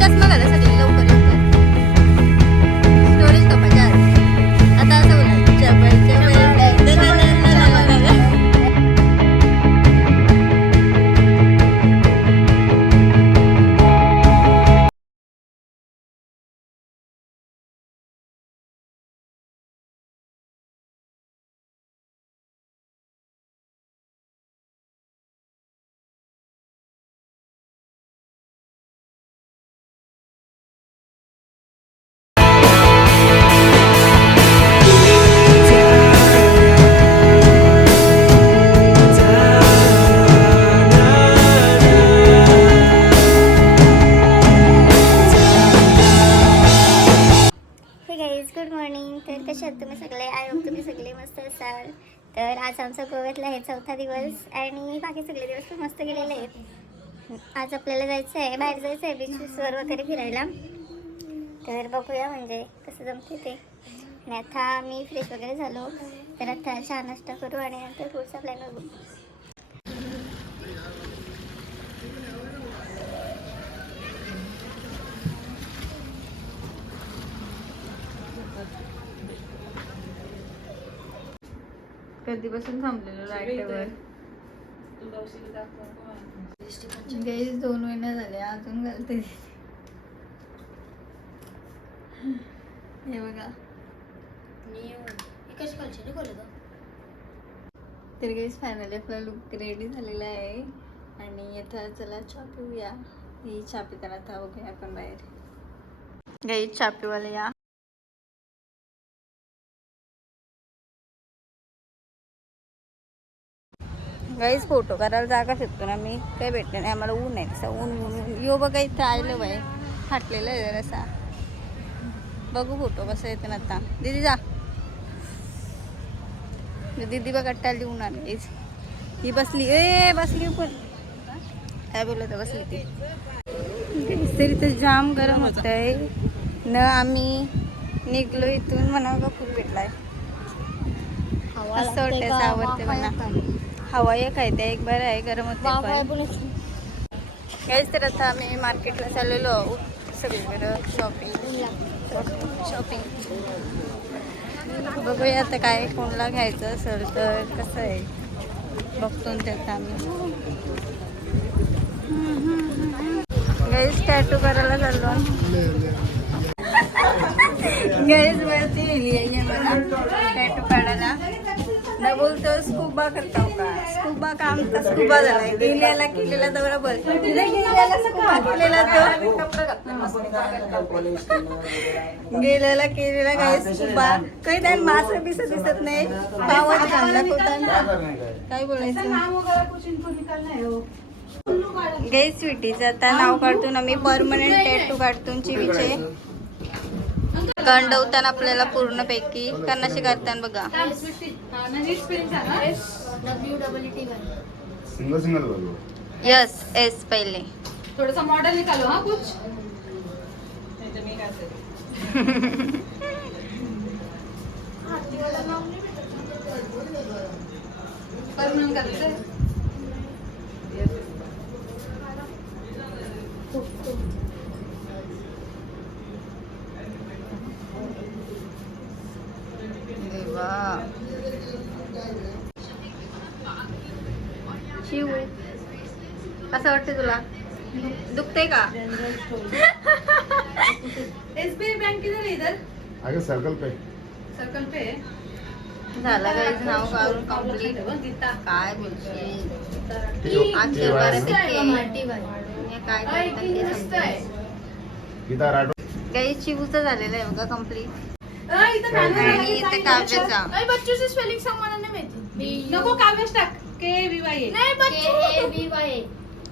चष्मा घाला सगळे लवकर लवकर. स्टोरेज कपायच्या आता असं बोला चपायच्या गुड मॉर्निंग. तर कसे आहात तुम्ही सगळे? आय होप तुम्ही सगळे मस्त असाल. तर आज आमचा गोव्यातला आहे 4था दिवस आणि बाकी सगळे दिवस पण मस्त गेलेले आहेत. आज आपल्याला जायचं आहे, बाहेर जायचं आहे बीचवर वगैरे फिरायला. तर बघूया म्हणजे कसं जमते ते. आणि आता मी फ्रेश वगैरे झालो तर आता चहा नाश्ता करू आणि नंतर पुढचा प्लॅन बघू. कधीपासून थांबलेलो लाईटवर. गैस 2 महिने झाले अजून घालते. हे बघा तर गैस फायनली आपला लुक रेडी झालेला आहे आणि आता चला चहा पिऊया. ही चहा पिताना आता बघूया आपण बाहेर. गैस चहा पिवायला या. गाईच फोटो करायला जागा शकतो ना मी, काही भेटले नाही आम्हाला. ऊन आहे तसा, ऊन ऊन यो बघा इथं आलं बाई फाटलेलं आहे जरासा. बघू फोटो कसं येते ना आता. दीदी जा. दीदी बघा टाली ऊन आलीच. ही बसली बसली पण काय बोलत बसली ती. तरी तर जाम गरम होत आहे न. आम्ही निघलो इथून म्हणा बघा खूप भेटलाय. असं वाटतं आवडते म्हणा. हवा एक आहे त्या एक बरं आहे, गरम होते. हेच तर आता आम्ही मार्केटला चाललेलो आहोत सगळीकडं शॉपिंग. बघूया आता काय कोणाला घ्यायचं असेल तर कसं आहे बघतो त्यात आम्ही. गैस टॅटू करायला चाललो. गैस वरती मला टॅटू काढायला न बोलतो स्कूबा करता का. स्कूबा का आमचा स्कूबा झालाय. गेल्याला केलेला तर बरोबर स्कूबा केलेला तो गेल्याला केलेला काय स्कूबा काही नाही. मासे बिस दिसत नाही. पावाच घालला काय बोलायचं. गै स्वीटीचं आता नाव काढतो ना मी. परमनंट टॅटू काढतो चिवीचे. कंडवताना आपल्याला पूर्णपैकी कन्नाशी करताना बघा. यस एस पहिले थोड़ा मॉडल निकालो. हाँ कुछ परमनंट करते. शिव कसं वाटतं तुला? दुखते का? एसबीआई बैंक किधर है? इधर आगे सर्कल पे. सर्कल पे झालं गाईज नाव काढून कंप्लीट. काय बोलशील अक्षर बऱ्यापैकी काय गाईज चिवूचं झालेलं आहे बघा कंप्लीट. आणि इथे काव्याचा बच्चों से स्पेलिंग सांगणार नाही. नको काव्यच टाक. KVY नाही बच्चू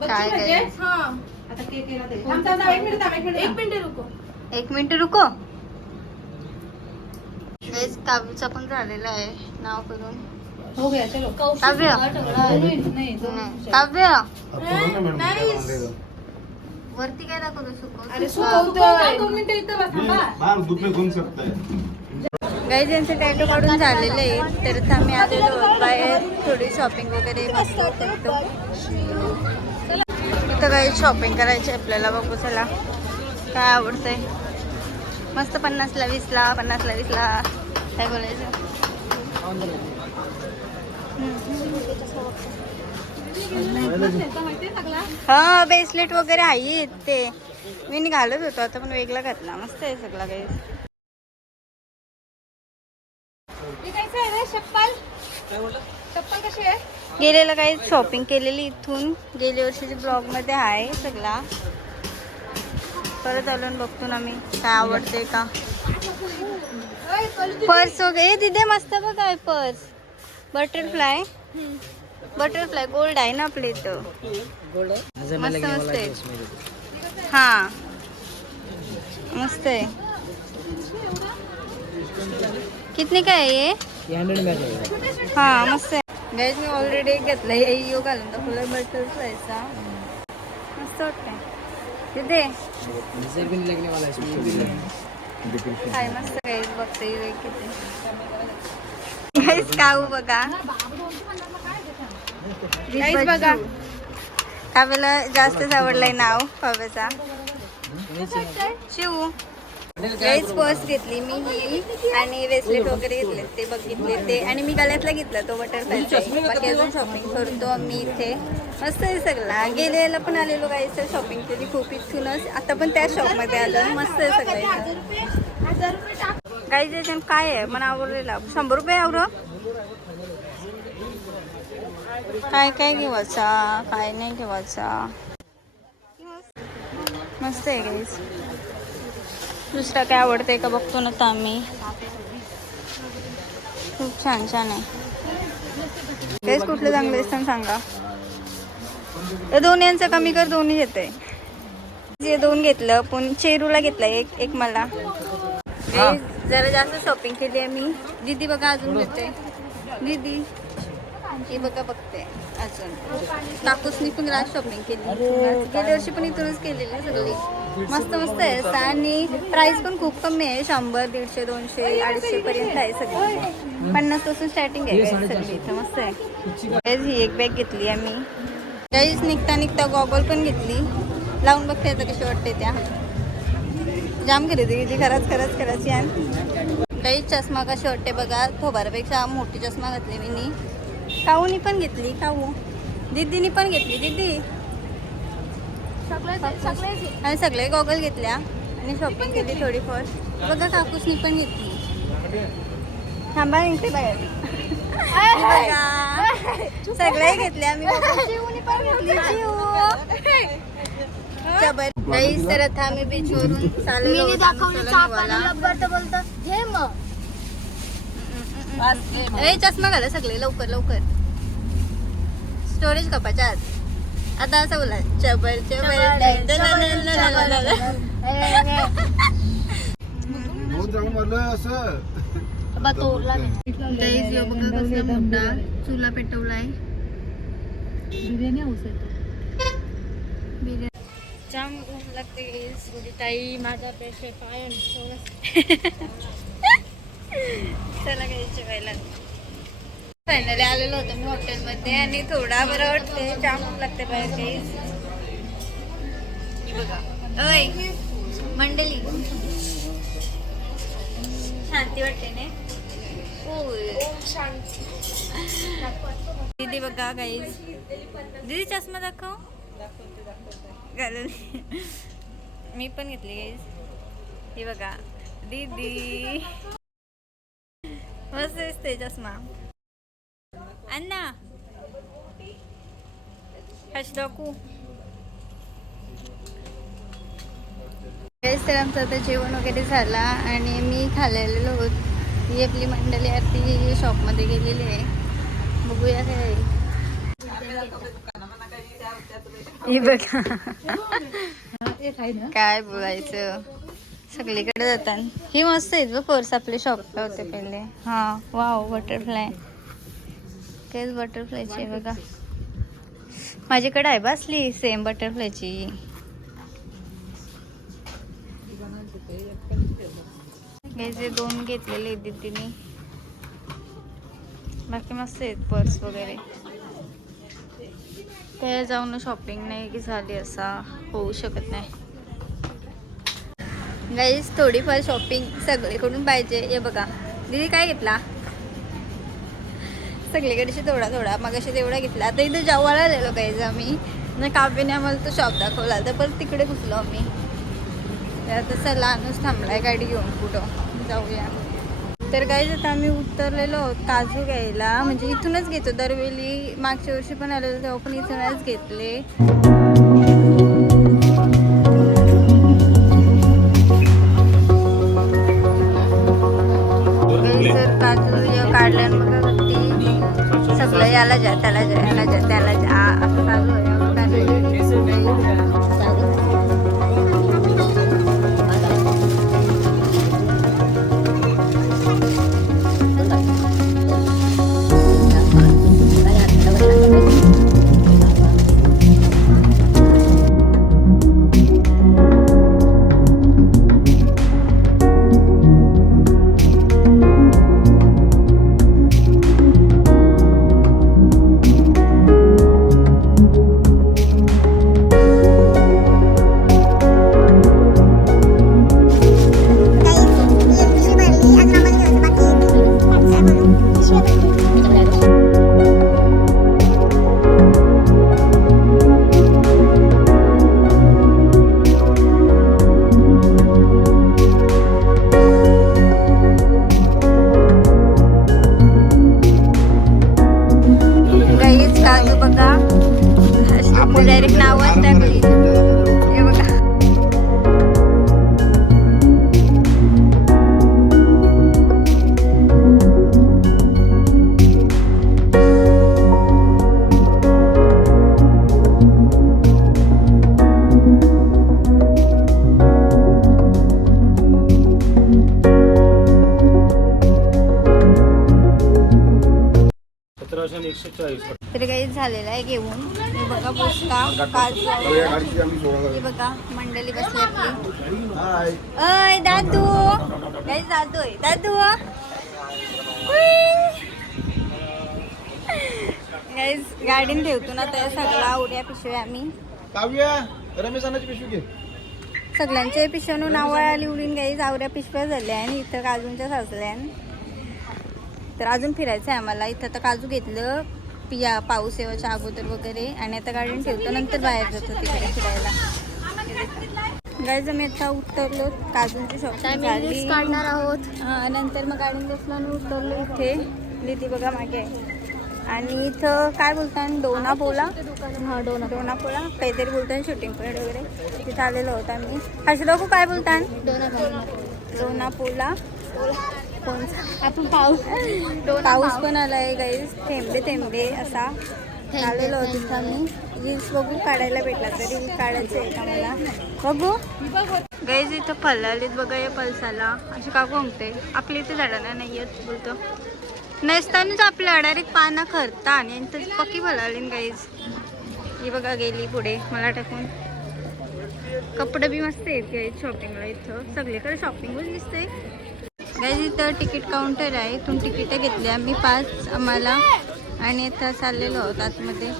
काय म्हणजे हां. आता के केला ते. थांब 1 मिनिट रुको. गाईज काव्याचा पण झालेला आहे नाव करून. हो गया चलो. काव्य नहीं काव्य नाही वरती काय दाखवतो सुकवतो. अरे सुकवतोय 2 मिनिटं इथं बस. बाहर धूप में घूम सकता है. गाईज यांचं टॅटू काढून झालेलं आहे तर आता आम्ही आलेलो बाहेर थोडी शॉपिंग वगैरे मस्त करतो. इथं काही शॉपिंग करायची आपल्याला. बघू चला. काय आवडतंय? मस्त 50ला 20ला 50ला 20ला काय बोलायचं. हा ब्रेसलेट वगैरे आहेत ते मी घालत होतो आता पण वेगळा घातला. मस्त आहे सगळा काही. चप्पल कशी आहे? गेलेलं काही शॉपिंग केलेली इथून गेल्या वर्षीच्या ब्लॉग मध्ये आहे सगळा. परत आलो बघतो ना मी काय आवडते का. पर्स वगैरे तिथे मस्त बघ आहे पर्स. बटरफ्लाय गोल्ड आहे ना आपल्या इथं. मस्त मस्त आहे. हा मस्त आहे. कितने का आहे ये? हा मस्त आहे. गाईज मी ऑलरेडी एक घेतलाय. यो घालून दाखवला बटरफ्लायचा. मस्त वाटतंय तिथे काय मस्त गाईज बघते किती. गाईज काऊ बघा बघा काव्याला जास्तच आवडलाय नाव काव्याचा. शिव गाईज पर्स घेतली मी ही आणि ब्रेसलेट वगैरे घेतले ते बघितले ते. आणि मी गळ्यातला घेतला तो बटरफ्लायचा. बाकी अजून शॉपिंग करतो आम्ही इथे. मस्त आहे सगळा. गेलेला पण आलेलो गाईज शॉपिंग केली खूप इथूनच. आता पण त्या शॉपमध्ये आलो. मस्त आहे सगळं. गाईज याच्यात काय आहे मला आवडलेला 100 रुपये आवड. काय काय घेवायचा काय नाही घेवायचा. मस्त आहे गाईज. दुसरा काय आवडतंय का बघतो ना तर आम्ही. खूप छान छान आहे. तेच कुठलं चांगलं दिसतं सांगा. या दोन यांचं कमी कर. दोन्ही घेते. जे 2 घेतलं पण चेरूला घेतलं एक मला. जरा जास्त शॉपिंग केली आहे मी. दीदी बघा अजून घेते. दीदी हे बघा बघते अजून. काकूसनी पण राज शॉपिंग केली. गेल्या वर्षी पण इथूनच केलेली सगळी. मस्त मस्त आहे. आणि प्राइस पण खूप कमी आहे. 100 150 200 250 पर्यंत आहे सगळी. 50 पासून स्टार्टिंग आहे सगळी इथं. मस्त आहे. ही एक बॅग घेतली आम्ही. काहीच निघता गॉगल पण घेतली. लावून बघते आता कशी वाटते त्या. जाम खरेदी किती खरंच यान. काही चष्मा कशी वाटते बघा. थोबारापेक्षा मोठी चष्मा घातली मी. काऊनी पण घेतली. काऊ दीदीनी पण घेतली. दीदी आणि सगळे गॉगल घेतल्या आणि शॉपिंग केली थोडीफार. बघा काकूसनी पण घेतली. थांबा निघते बाहेर. बघा सगळे घेतले आम्ही. पण घेतली काही तर आता आम्ही बीचवरून चाललो. चष्मा घाला सगळे लवकर. स्टोरेज कपाच्या आता असं बोला चबर बघा कसला मोठा चुला पेटवलाय. बिर्याणी हाऊस आहे. जाम ऊन लागते ताई. माझा पेशे पाय चला काही जेवायला. फायनली आलेलो होतो मी हॉटेलमध्ये आणि थोडा बरं वाटते. जाम ऊन लागते बाहेर काही. बघा ओय मंडळी शांती वाटते ने. दीदी बघा गाईज. दीदी चष्मा दाखव. घालून मी पण घेतली गाईज. हे बघा दीदी मस्त दिसते चष्मा. अन्ना हश दाखवू. तर आमचं आता जेवण वगैरे झाला आणि मी खाल्लेलो होत. ही आपली मंडळी आरती शॉपमध्ये गेलेली आहे. बघूया काय. हे बघा काय बोलायचं. सगळीकडे जातात. हे मस्त आहेत बघ पर्स. आपले शॉपला होते पहिले. हा वाव बटरफ्लाय. तेच बटरफ्लायची आहे बघा. माझ्याकडे आहे बसली सेम बटरफ्लायची. हे जे 2 घेतलेले दीदीने. बाकी मस्त आहेत पर्स वगैरे. काय जाऊन शॉपिंग नाही की झाली असा होऊ शकत नाही. गाईज थोडीफार शॉपिंग सगळीकडून पाहिजे. हे बघा दीदी काय घेतला, सगळीकडचे थोडा थोडा. मग अशी तेवढा घेतला. आता इथं जेवायला आलेलो गाईज आम्ही. म्हणजे काव्याने आम्हाला तो शॉप दाखवला तर परत तिकडे घुसलो आम्ही. तर आता चला अनुस थांबलाय गाडी घेऊन कुठं जाऊया. तर गाईज आता आम्ही उतरलेलो आहोत काजू घ्यायला. म्हणजे इथूनच घेतो दरवेळी. मागच्या वर्षी पण आलेलो तेव्हा पण इथूनच घेतले. सर काजू काढल्या बघा ती सगळं याला जा त्याला जा याला जा त्याला जा असं चालू आहे. डायरेक्ट नावच टाकली. हे बघा तरी काही झालेलं आहे घेऊन. हे बघा पुस्ता काजू. हे बघा मंडळी बसली आपली. अय दादू काही दादू आहे दादू. गाडीन ठेवतो ना त्या सगळा उड्या पिशव्या आम्ही सगळ्यांच्या पिशव्यानं नावळा लिवडून गाईज आवऱ्या पिशव्या झाल्या. आणि इथं काजूंच्या साचल्यान. तर अजून फिरायचं आहे आम्हाला. इथं तर काजू घेतलं पाऊस येवाच्या अगोदर वगैरे. आणि आता गाडीने ठेवतो नंतर बाहेर जातो तिकडे फिरायला. गाईज आम्ही आता उतरलो काजूंची शॉपिंग झाली काढणार आहोत. नंतर मग गाडीने बसल्यानं उतरलो इथे. लिहिती बघा मागे आहे. आणि इथं काय बोलतात डोनापोला. हां डोनापोला काहीतरी बोलतात शूटिंग पॉईंट वगैरे. तिथं आलेलो होतो आम्ही. असे लोक काय बोलतात डोनापोला. आपण पाऊस पण आलाय गाईज. थेंबे थेंबे असा आलेलो होतो तिथं आम्ही. रील्स बघू काढायला भेटला तरी काढायचं आहे का मला बघू. गाईज इथं फल आलीत बघा. या पल्साला अशी का कोंबते. आपल्या इथे झाडाला नाही येत बोलतो नसतानाच आपल्या डायरेक्ट पानं खरता. आणि पक्की फल आली गाईज. ही बघा गेली पुढे मला टाकून. कपडे बी मस्त आहेत गाईज शॉपिंगला. इथं सगळीकडे शॉपिंगच दिसते गाईज. इथं तिकीट काउंटर आहे. इथून तिकीटं घेतली आम्ही 5 आम्हाला. आणि आता चाललेलो आहोत आतमध्ये.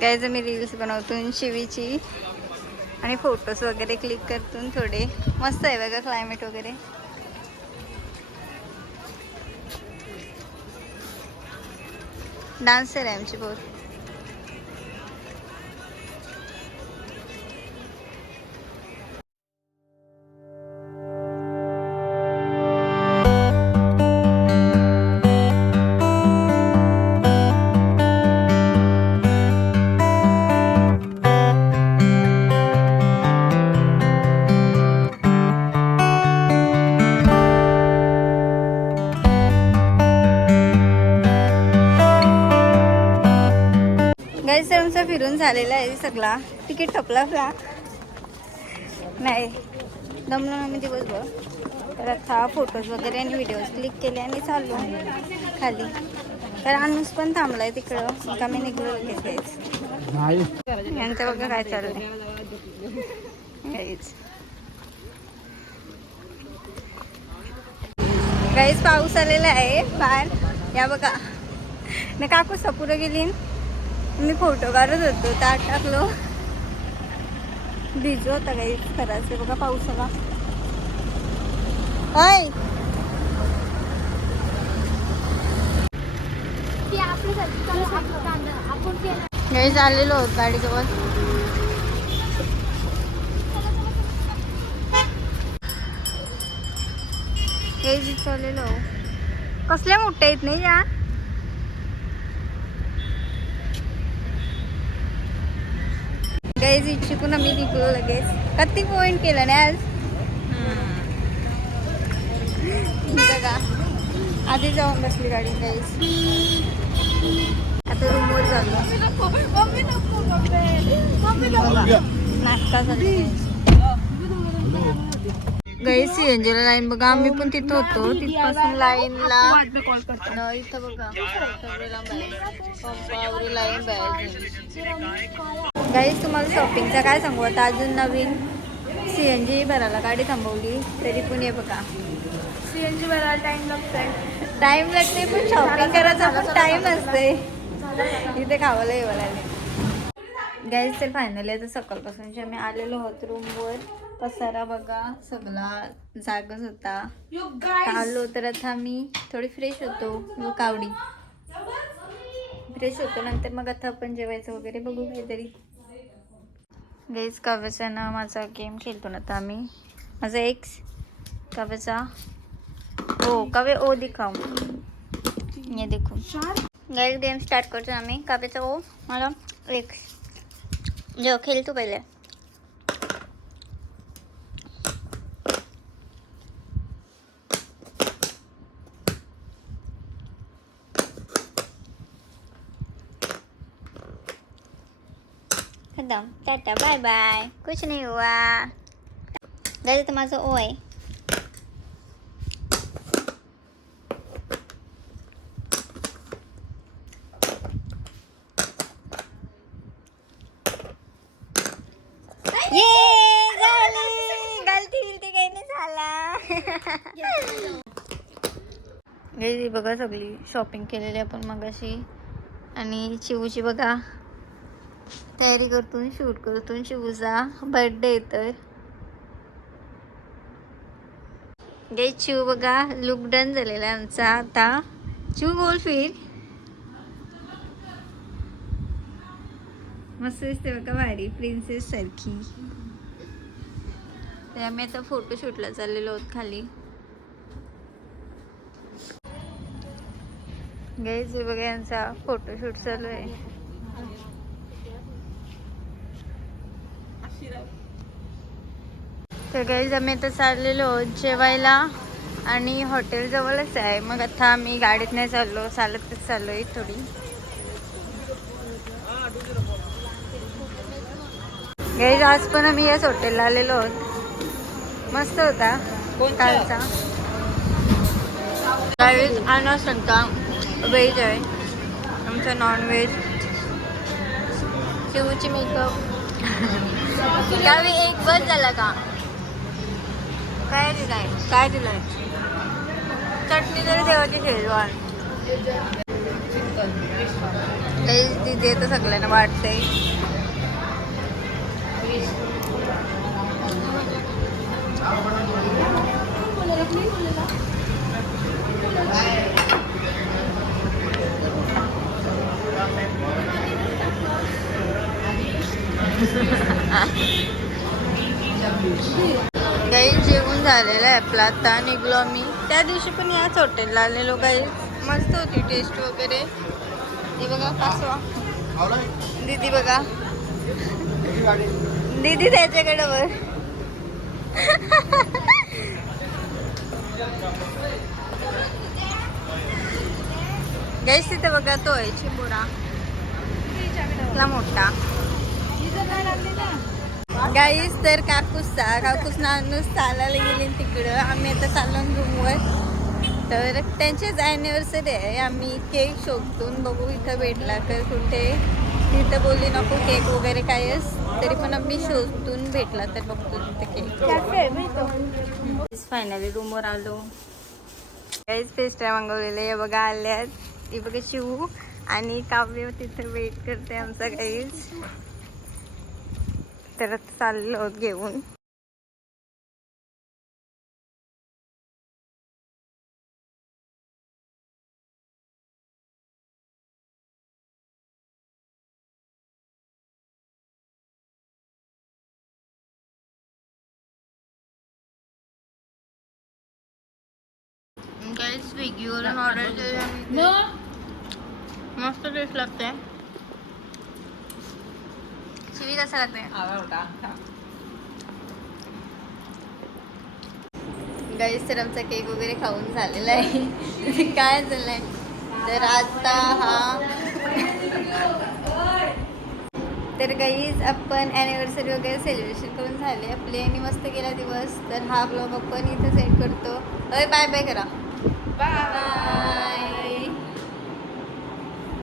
गाईज मी रील्स बनवतो शिवीची. आणि फोटोज वगैरे क्लिक करतून थोडे मस्त आहे बघा क्लायमेट वगैरे. डान्सर आहे आमची पोर. गाईज तर आमचा फिरून झालेला आहे सगळा. तिकीट ठपला नाही दमलो ना मी दिवसभर. तर आता फोटोज वगैरे आणि व्हिडिओज क्लिक केले आणि चाललो खाली. तर अनुस पण थांबलाय तिकडं. मग आम्ही निघलो लगेच. यांचं बघा काय चाललंय. गाईस पाऊस आलेला आहे फार. या बघा ना काकू सपुरं गेली. मी फोटो काढत होतो ताट टाकलो. भिजू होता गाईस खरंच. बघा पाऊस आला. हाय गाईस आलेलो आहोत गाडीजवळ. हे चाललेलो कसल्या मोठ्या आहेत नाही या. गाईज इच्छिकून आम्ही निघलो लगेच. किती पॉइंट केलं नाही आज. बघा आधी जाऊन बसली गाडी गाईज. आता रूमवर चाललो. नाश्ता झाली गाईज. सीएनजीला लाईन बघा. आम्ही पण तिथं होतो. तिथपासून लाईनला इथं बघा पंपावरी लाईन बाहेर. गाईज तुम्हाला शॉपिंगचा काय सांगू आता. अजून नवीन सीएनजी भरायला गाडी थांबवली तरी पण हे बघा सीएनजी भरायला टाइम लागतोय. टाइम लागते पण शॉपिंग करायचा पण टाइम असते. इथे खावायला येवं लागले गाईज. तर फायनली आता सकाळपासून आम्ही आलेलो आहोत रूमवर. पसारा बघा सगळा जागच होता. आलो तर आता आम्ही थोडी फ्रेश होतो. कावडी फ्रेश होतो. नंतर मग आता आपण जेवायचं वगैरे बघू काहीतरी. गाईज काव्याचा ना माझा गेम खेळतो ना आता आम्ही. माझा एक्स काव्याचा ओ काव्य ओ दिखाओ ये देखो. गाईज गेम स्टार्ट करतो आम्ही. काव्याचा ओ मला एक्स जो खेळतो पहिले. खत्म. Tata bye bye. कुछ नहीं हुआ. गाइस तो माझा ओ आहे. ये झाली. गलती काही नाही झाला. गाइस बघा सगळी शॉपिंग केलेली आपण मगाशी. आणि चिवूची बघा तयारी करतून शूट करतून. शिवूचा बर्थडे तर गे चिव बघा लुक डन झालेला आहे आमचा. आता चिव गोल फिर मस्त दिसते बघा भारी प्रिन्सेस सारखी. तर आम्ही आता फोटोशूटला चाललेलो आहोत खाली. गाईज बघा यांचा फोटोशूट चालू आहे. तर गाईज आम्ही आता चाललेलो जेवायला आणि हॉटेल जवळच आहे. मग आता आम्ही गाडीत नाही चाललो चालतच चाललो आहे थोडी. गाईज आज पण आम्ही याच हॉटेलला आलेलो आहोत. मस्त होता कालचा. गाईज आणा सांगता व्हेज आहे आमचा नॉन व्हेज. चिवची मेकअप त्यावेळी एक बस झाला का. काय दिलाय काय दिलाय चटणी तरी देवाची शेजवान. तिथे तर सगळ्यांना वाटतंय. काही जेवण झालेलं आहे आपलं. आता निघलो आम्ही. त्या दिवशी पण याच हॉटेलला आलेलो. काही मस्त होती टेस्ट वगैरे. हे बघा कासवा दीदी बघा दीदी त्याच्याकडे वर. गाईस तिथे बघा तो आहे चिंबोरा मोठा. गाईस तर काकूसना नुस चालायला गेली तिकडं. आम्ही आता चाललो रूमवर. तर त्यांचीच ॲनिव्हर्सरी आहे. आम्ही केक शोधतून बघू इथं भेटला तर कुठे. तिथं बोलली नको केक वगैरे कायच, तरी पण आम्ही शोधून भेटला तर बघतो तिथे केक. फायनली रूमवर आलो. काहीच पेस्ट्रा मागवलेले आहे बघा, आल्यात. ही बघा शिव आणि काव्य तिथे वेट करते आमचा काहीच. तर चाललो घेऊन. काही स्विगीवरून ऑर्डर केली आम्ही. मस्त टेस्ट लागते. शिवी कसं लागते गाईस? तर आमचा केक वगैरे खाऊन झालेला आहे. काय झालंय तर आता हा, तर गाईज आपण ॲनिव्हर्सरी वगैरे सेलिब्रेशन करून झाले आपली आणि मस्त गेला दिवस. तर हा ब्लॉग आपण इथं सेंड करतो. बाय बाय करा. बाय.